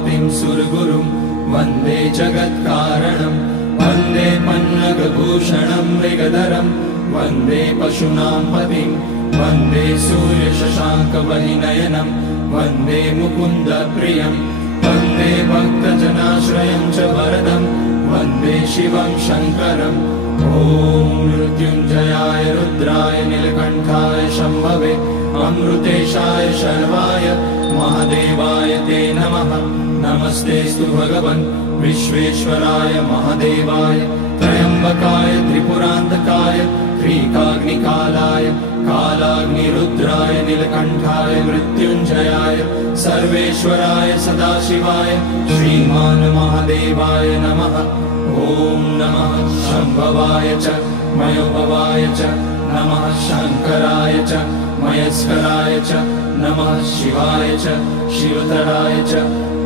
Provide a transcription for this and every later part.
पतिं सुरगुरुं वन्दे जगत्कारणं वन्दे पन्नगभूषणं मृगधरं वन्दे पशूनां पतिं वन्दे सूर्यशशाङ्कवहिनयनं वन्दे मुकुन्दप्रियं वन्दे भक्तजनाश्रयं च वरदं वन्दे शिवं शङ्करम् ॐ मृत्युञ्जयाय रुद्राय नीलकण्ठाय शम्भवे अमृतेशाय शर्वाय महादेवाय ते नमः। नमस्तेऽस्तु भगवन् विश्वेश्वराय महादेवाय त्र्यम्बकाय त्रिपुरान्तकाय त्रिकाग्निकालाय कालाग्निरुद्राय नीलकण्ठाय मृत्युञ्जयाय सर्वेश्वराय सदाशिवाय श्रीमान् महादेवाय नमः। ॐ नमः शम्भवाय च मयोभवाय च नमः शङ्कराय च मयस्कराय च नमः शिवाय च शिवतराय च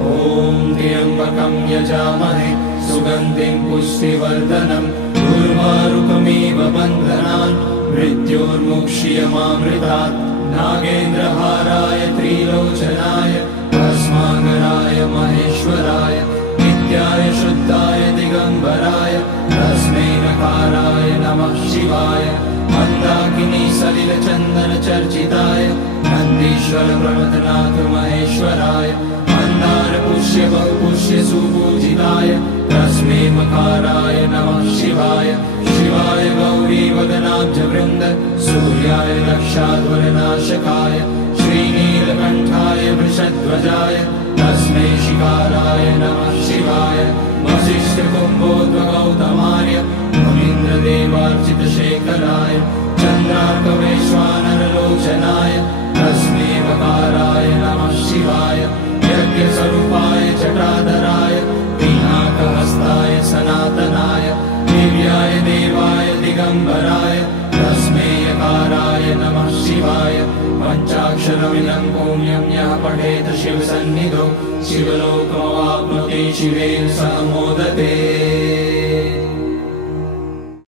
ॐ त्र्यम्बकं यजामहे सुगन्धिं पुष्टिवर्धनम् उर्वारुकमिव बन्धनान् मृत्योर्मुक्ष्यमामृतात् नागेन्द्रहाराय त्रिलोचनाय भस्माकराय महेश्वराय नित्याय शुद्धाय दिगम्बराय तस्मै नकाराय नमः शिवाय मन्दाकिनी सलिलचन्दनचर्चिताय नन्दीश्वर प्रमथनाथ महेश्वराय मन्दारपुष्य बहुपुष्य सुपूजिताय तस्मै मकाराय नमः शिवाय शिवाय गौरीवदनाब्जवृन्द सूर्याय रक्षाध्वरनाशकाय श्रीनीलकण्ठाय वृषध्वजाय तस्मै शिकाराय नमः शिवाय वसिष्ठकुम्भोद्भगौतमार्य मुनीन्द्रदेवार्चितशेखराय चन्द्रार्कवैश्वानरलोचनाय तस्मै वकाराय नमः शिवाय यज्ञस्वरूपाय जटाधराय पिनाकहस्ताय सनातनाय दिव्याय देवाय दिगम्बराय तस्मै यकाराय नमः शिवाय पञ्चाक्षरमिदं पुण्यं यः पठेत शिवसन्निधौ शिवलोकमवाप्नोति शिवेन सह मोदते।